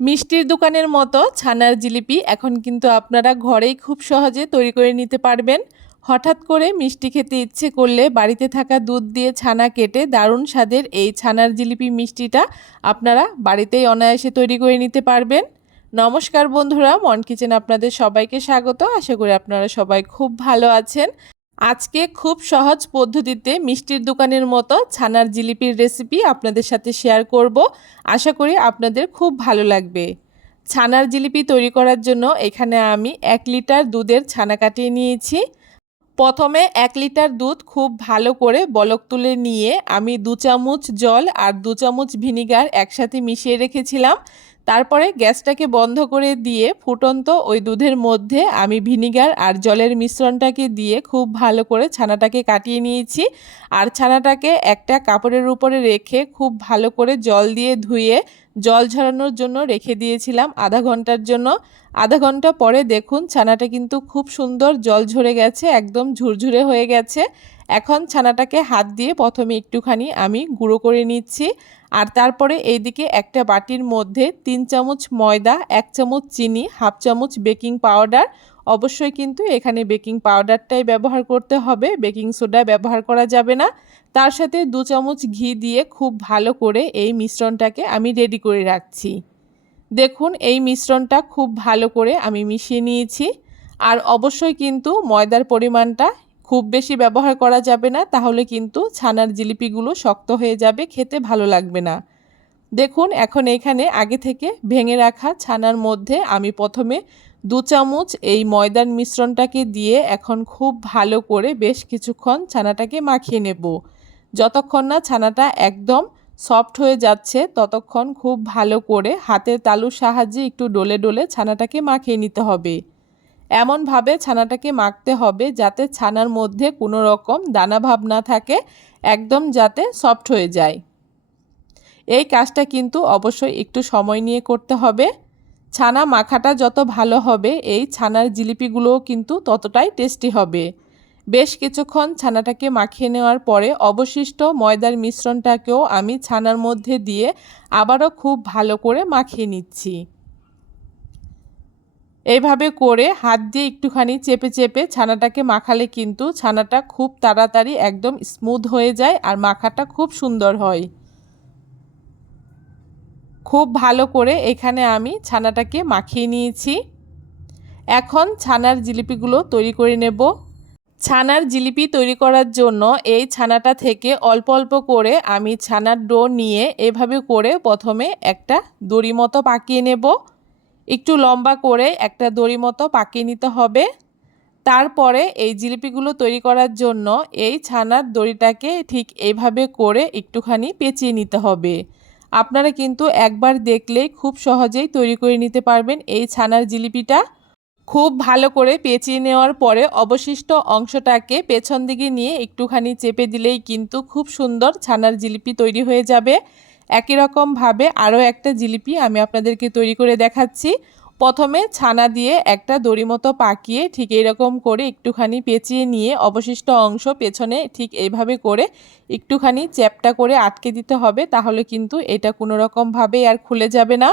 মিষ্টির দোকানের মতো ছানার জিলিপি এখন কিন্তু আপনারা ঘরেই খুব সহজে তৈরি করে নিতে পারবেন। হঠাৎ করে মিষ্টি খেতে ইচ্ছে করলে বাড়িতে থাকা দুধ দিয়ে ছানা কেটে দারুণ স্বাদের এই ছানার জিলিপি মিষ্টিটা আপনারা বাড়িতেই অনায়াসে তৈরি করে নিতে পারবেন। নমস্কার বন্ধুরা, মন কিচেন আপনাদের সবাইকে স্বাগত। আশা করি আপনারা সবাই খুব ভালো আছেন। আজকে খুব সহজ পদ্ধতিতে মিষ্টির দোকানের মতো ছানার জিলিপির রেসিপি আপনাদের সাথে শেয়ার করব। আশা করি আপনাদের খুব ভালো লাগবে। ছানার জিলিপি তৈরি করার জন্য এখানে আমি 1 লিটার দুধের ছানা কাটিয়ে নিয়েছি। প্রথমে 1 লিটার দুধ খুব ভালো করে বলক তুলে নিয়ে আমি 2 চামচ জল আর 2 চামচ ভিনিগার একসাথে মিশিয়ে রেখেছিলাম। তারপরে গ্যাসটাকে বন্ধ করে দিয়ে ফুটন্ত ওই দুধের মধ্যে আমি ভিনিগার আর জলের মিশ্রণটাকে দিয়ে খুব ভালো করে ছানাটাকে কাটিয়ে নিয়েছি। আর ছানাটাকে একটা কাপড়ের উপরে রেখে খুব ভালো করে জল দিয়ে ধুয়ে জল ঝরানোর জন্য রেখে দিয়েছিলাম আধা ঘন্টার জন্য। আধা ঘন্টা পরে দেখুন ছানাটা কিন্তু খুব সুন্দর জল ঝরে গেছে, একদম ঝুরঝুরে হয়ে গেছে। এখন ছানাটাকে হাত দিয়ে প্রথমে একটুখানি আমি গুঁড়ো করে নিচ্ছি। আর তারপরে এইদিকে একটা বাটির মধ্যে 3 চামচ ময়দা, 1 চামচ চিনি, হাফ চামচ বেকিং পাউডার, অবশ্যই কিন্তু এখানে বেকিং পাউডারটাই ব্যবহার করতে হবে, বেকিং সোডা ব্যবহার করা যাবে না। তার সাথে 2 চামচ ঘি দিয়ে খুব ভালো করে এই মিশ্রণটাকে আমি রেডি করে রাখছি। দেখুন এই মিশ্রণটা খুব ভালো করে আমি মিশিয়ে নিয়েছি। আর অবশ্যই কিন্তু ময়দার পরিমাণটা খুব বেশি ব্যবহার করা যাবে না, তাহলে কিন্তু ছানার জিলিপিগুলো শক্ত হয়ে যাবে, খেতে ভালো লাগবে না। দেখুন এখন এখানে আগে থেকে ভেঙে রাখা ছানার মধ্যে আমি প্রথমে 2 চামচ এই ময়দার মিশ্রণটাকে দিয়ে এখন খুব ভালো করে বেশ কিছুক্ষণ ছানাটাকে মাখিয়ে নেব। যতক্ষণ না ছানাটা একদম সফট হয়ে যাচ্ছে ততক্ষণ খুব ভালো করে হাতের তালুর সাহায্যে একটু ডলে ডলে ছানাটাকে মাখিয়ে নিতে হবে। এমনভাবে ছানাটাকে মাখতে হবে যাতে ছানার মধ্যে কোনো রকম দানা ভাব না থাকে, একদম যাতে সফট হয়ে যায়। এই কাজটা কিন্তু অবশ্যই একটু সময় নিয়ে করতে হবে। ছানা মাখাটা যত ভালো হবে এই ছানার জিলিপিগুলোও কিন্তু ততটাই টেস্টি হবে। বেশ কিছুক্ষণ ছানাটাকে মাখিয়ে নেওয়ার পরে অবশিষ্ট ময়দার মিশ্রণটাকেও আমি ছানার মধ্যে দিয়ে আবারও খুব ভালো করে মাখিয়ে নিচ্ছি। এইভাবে করে হাত দিয়ে একটুখানি চেপে চেপে ছানাটাকে মাখালে কিন্তু ছানাটা খুব তাড়াতাড়ি একদম স্মুথ হয়ে যায় আর মাখাটা খুব সুন্দর হয়। খুব ভালো করে এখানে আমি ছানাটাকে মাখিয়ে নিয়েছি। এখন ছানার জিলিপিগুলো তৈরি করে নেব। ছানার জিলিপি তৈরি করার জন্য এই ছানাটা থেকে অল্প অল্প করে আমি ছানার ডো নিয়ে এভাবে করে প্রথমে একটা দড়ি মতো পাকিয়ে নেব। একটু লম্বা করে একটা দড়ি মতো পাকিয়ে নিতে হবে। তারপরে এই জিলিপিগুলো তৈরি করার জন্য এই ছানার দড়িটাকে ঠিক এইভাবে করে একটুখানি পেঁচিয়ে নিতে হবে। আপনারা কিন্তু একবার দেখলেই খুব সহজেই তৈরি করে নিতে পারবেন এই ছানার জিলিপিটা। খুব ভালো করে পেঁচিয়ে নেওয়ার পরে অবশিষ্ট অংশটাকে পেছন দিকে নিয়ে একটুখানি চেপে দিলেই কিন্তু খুব সুন্দর ছানার জিলিপি তৈরি হয়ে যাবে। একই রকমভাবে আরও একটা জিলিপি আমি আপনাদেরকে তৈরি করে দেখাচ্ছি। প্রথমে ছানা দিয়ে একটা দড়ি মতো পাকিয়ে ঠিক এইরকম করে একটুখানি পেঁচিয়ে নিয়ে অবশিষ্ট অংশ পেছনে ঠিক এইভাবে করে একটুখানি চ্যাপটা করে আটকে দিতে হবে, তাহলে কিন্তু এটা কোনো রকমভাবে আর খুলে যাবে না।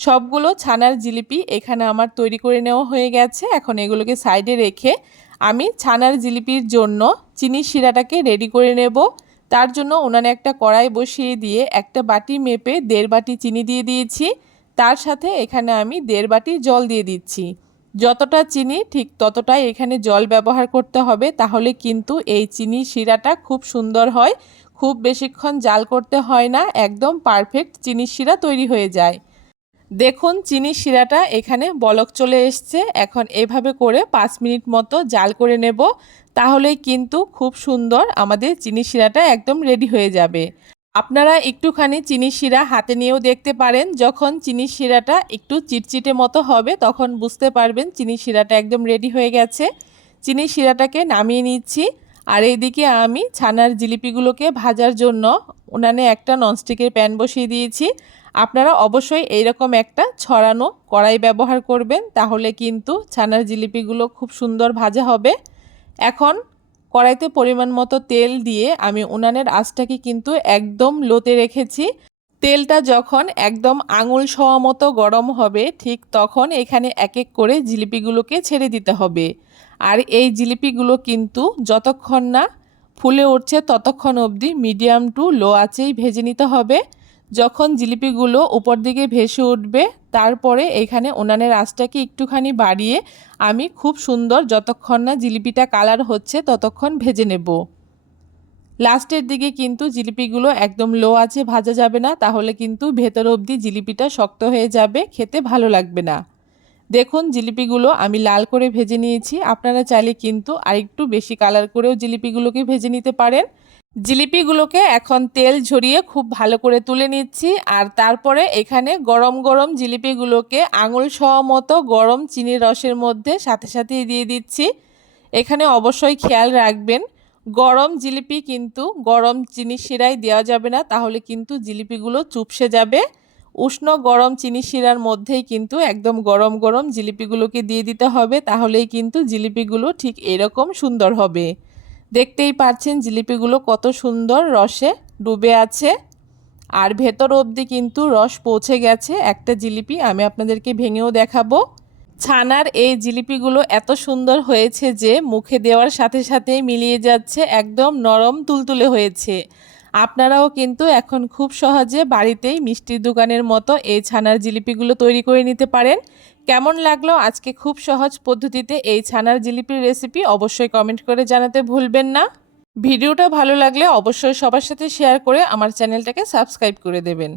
সবগুলো ছানার জিলিপি এখানে আমার তৈরি করে নেওয়া হয়ে গেছে। এখন এগুলোকে সাইডে রেখে আমি ছানার জিলিপির জন্য চিনির শিরাটাকে রেডি করে নেব। তার জন্য উনানে একটা কড়াই বসিয়ে দিয়ে একটা বাটি মেপে 1.5 বাটি চিনি দিয়ে দিয়েছি। তার সাথে এখানে আমি 1.5 বাটি জল দিয়ে দিচ্ছি। যতটা চিনি ঠিক ততটাই এখানে জল ব্যবহার করতে হবে, তাহলে কিন্তু এই চিনির শিরাটা খুব সুন্দর হয়। খুব বেশিক্ষণ জাল করতে হয় না, একদম পারফেক্ট চিনির শিরা তৈরি হয়ে যায়। দেখুন চিনির শিরাটা এখানে বলক চলে এসছে। এখন এভাবে করে 5 মিনিট মতো জাল করে নেব, তাহলেই কিন্তু খুব সুন্দর আমাদের চিনির শিরাটা একদম রেডি হয়ে যাবে। আপনারা একটুখানি চিনির শিরা হাতে নিয়েও দেখতে পারেন। যখন চিনির শিরাটা একটু চিটচিটে মতো হবে তখন বুঝতে পারবেন চিনির শিরাটা একদম রেডি হয়ে গেছে। চিনির শিরাটাকে নামিয়ে নিচ্ছি। আর এইদিকে আমি ছানার জিলিপিগুলোকে ভাজার জন্য উনানে একটা ননস্টিকের প্যান বসিয়ে দিয়েছি। আপনারা অবশ্যই এইরকম একটা ছড়ানো কড়াই ব্যবহার করবেন, তাহলে কিন্তু ছানার জিলিপিগুলো খুব সুন্দর ভাজা হবে। এখন কড়াইতে পরিমাণ মতো তেল দিয়ে আমি উনানের আঁচটাকে কিন্তু একদম লোতে রেখেছি। তেলটা যখন একদম আঙুল ছোঁয়া মতো গরম হবে ঠিক তখন এখানে এক এক করে জিলিপিগুলোকে ছেড়ে দিতে হবে। আর এই জিলিপিগুলো কিন্তু যতক্ষণ না ফুলে উঠছে ততক্ষণ অবধি মিডিয়াম টু লো আঁচেই ভেজে নিতে হবে। যখন জিলিপিগুলো উপর দিকে ভেসে উঠবে তারপরে এখানে উনানের আঁচটাকে একটুখানি বাড়িয়ে আমি খুব সুন্দর যতক্ষণ না জিলিপিটা কালার হচ্ছে ততক্ষণ ভেজে নেব। লাস্টের দিকে কিন্তু জিলিপিগুলো একদম লো আঁচে ভাজা যাবে না, তাহলে কিন্তু ভেতর অবধি জিলিপিটা শক্ত হয়ে যাবে, খেতে ভালো লাগবে না। দেখুন জিলিপিগুলো আমি লাল করে ভেজে নিয়েছি, আপনারা চাইলে কিন্তু আরেকটু বেশি কালার করেও জিলিপিগুলোকে ভেজে নিতে পারেন। জিলিপিগুলোকে এখন তেল ঝরিয়ে খুব ভালো করে তুলে নিচ্ছি, আর তারপরে এখানে গরম গরম জিলিপিগুলোকে আঙুল ছোঁয়া মতো গরম চিনির রসের মধ্যে সাথে সাথেই দিয়ে দিচ্ছি। এখানে অবশ্যই খেয়াল রাখবেন গরম জিলিপি কিন্তু গরম চিনি শিরায় দেওয়া যাবে না, তাহলে কিন্তু জিলিপিগুলো চুপসে যাবে। উষ্ণ গরম চিনি শিরার মধ্যেই কিন্তু একদম গরম গরম জিলিপিগুলোকে দিয়ে দিতে হবে, তাহলেই কিন্তু জিলিপিগুলো ঠিক এরকম সুন্দর হবে। দেখতেই পাচ্ছেন জিলিপিগুলো কত সুন্দর রসে ডুবে আছে, আর ভেতর অবধি কিন্তু রস পৌঁছে গেছে। একটা জিলিপি আমি আপনাদেরকে ভেঙেও দেখাবো। ছানার এই জিলিপিগুলো এত সুন্দর হয়েছে যে মুখে দেওয়ার সাথে সাথেই মিলিয়ে যাচ্ছে, একদম নরম তুলতুলে হয়েছে। আপনারাও কিন্তু এখন খুব সহজে বাড়িতেই মিষ্টির দোকানের মতো এই ছানার জিলিপিগুলো তৈরি করে নিতে পারেন। কেমন লাগলো আজকে খুব সহজ পদ্ধতিতে এই ছানার জিলিপির রেসিপি অবশ্যই কমেন্ট করে জানাতে ভুলবেন না। ভিডিওটা ভালো লাগলে অবশ্যই সবার সাথে শেয়ার করে আমার চ্যানেলটাকে সাবস্ক্রাইব করে দেবেন।